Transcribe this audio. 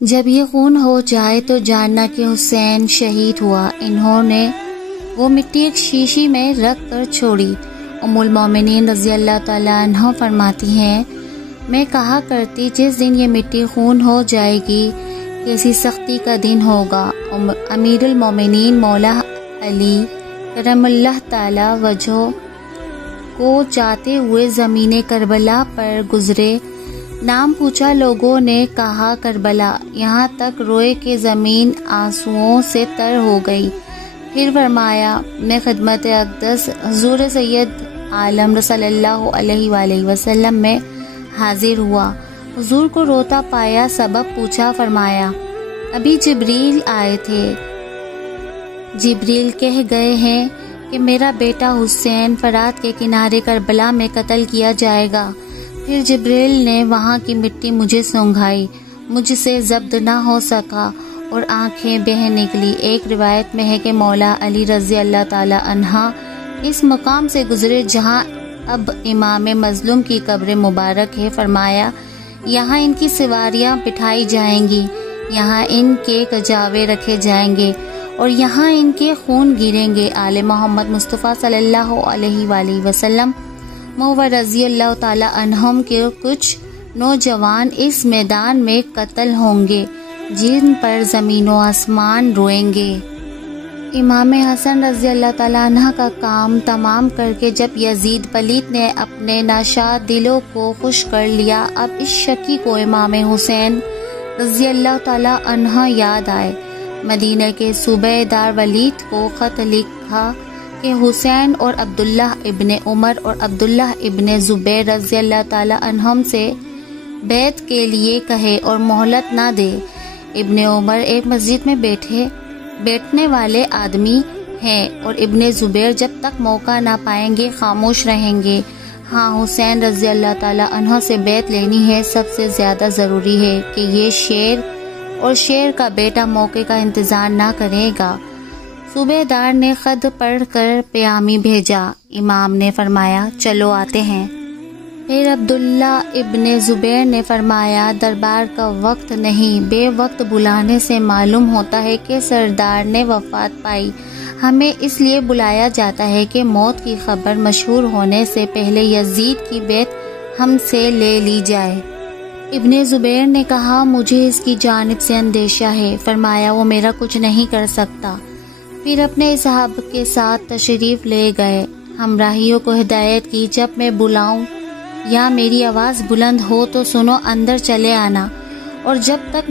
جب یہ خون ہو جائے تو جاننا کہ حسین شہید ہوا۔ انہوں نے وہ مٹی ایک شیشی میں رکھ کر چھوڑی۔ ام المومنین رضی اللہ تعالیٰ عنہ فرماتی ہیں، میں کہا کرتی جس دن یہ مٹی خون ہو جائے گی کیسی سختی کا دن ہوگا۔ امیر المومنین مولا علی کرم اللہ تعالی وجہہ کو جاتے ہوئے زمین کربلا پر گزرے۔ نام پوچھا، لوگوں نے کہا کربلا، یہاں تک روئے کہ زمین آنسوؤں سے تر ہو گئی۔ پھر فرمایا، میں خدمت اقدس حضور سید عالم صلی اللہ علیہ وآلہ وسلم میں حاضر ہوا۔ حضور کو روتا پایا، سبب پوچھا، فرمایا ابھی جبریل آئے تھے، جبریل کہہ گئے ہیں کہ میرا بیٹا حسین فرات کے کنارے کربلا میں قتل کیا جائے گا۔ پھر جبریل نے وہاں کی مٹی مجھے سونگھائی، مجھ سے ضبط نہ ہو سکا اور آنکھیں بہہ نکلی۔ ایک روایت میں ہے کہ مولا علی رضی اللہ تعالی عنہ اس مقام سے گزرے جہاں اب امام مظلوم کی قبر مبارک ہے۔ فرمایا، یہاں ان کی سواریاں بٹھائی جائیں گی، یہاں ان کے کجاوے رکھے جائیں گے اور یہاں ان کے خون گریں گے۔ آل محمد مصطفیٰ صلی اللہ علیہ وآلہ وسلم رضی اللہ تعالی عنہم کے کچھ نوجوان اس میدان میں قتل ہوں گے جن پر زمین و آسمان روئیں گے۔ امام حسن رضی اللہ تعالی عنہ کا کام تمام کر کے جب یزید پلیت نے اپنے ناشاد دلوں کو خوش کر لیا، اب اس شکی کو امام حسین رضی اللہ تعالی عنہ یاد آئے۔ مدینہ کے صوبہ دار ولید کو خط لکھا کہ حسین اور عبداللہ ابن عمر اور عبداللہ ابن زبیر رضی اللہ تعالی عنہم سے بیعت کے لیے کہے اور مہلت نہ دے۔ ابن عمر ایک مسجد میں بیٹھنے والے آدمی ہیں اور ابن زبیر جب تک موقع نہ پائیں گے خاموش رہیں گے۔ ہاں، حسین رضی اللہ تعالی عنہ سے بیعت لینی ہے۔ سب سے زیادہ ضروری ہے کہ یہ شیر اور شیر کا بیٹا موقع کا انتظار نہ کرے گا۔ صوبہ دار نے خط پڑھ کر پیامی بھیجا۔ امام نے فرمایا، چلو آتے ہیں۔ پھر عبداللہ ابن زبیر نے فرمایا، دربار کا وقت نہیں، بے وقت بلانے سے معلوم ہوتا ہے کہ سردار نے وفات پائی۔ ہمیں اس لیے بلایا جاتا ہے کہ موت کی خبر مشہور ہونے سے پہلے یزید کی بیعت ہم سے لے لی جائے۔ ابن زبیر نے کہا، مجھے اس کی جانب سے اندیشہ ہے۔ فرمایا، وہ میرا کچھ نہیں کر سکتا۔ پھر اپنے اصحاب کے ساتھ تشریف لے گئے۔ ہمراہیوں کو ہدایت کی، جب میں بلاؤں یا میری آواز بلند ہو تو سنو، اندر چلے آنا، اور جب تک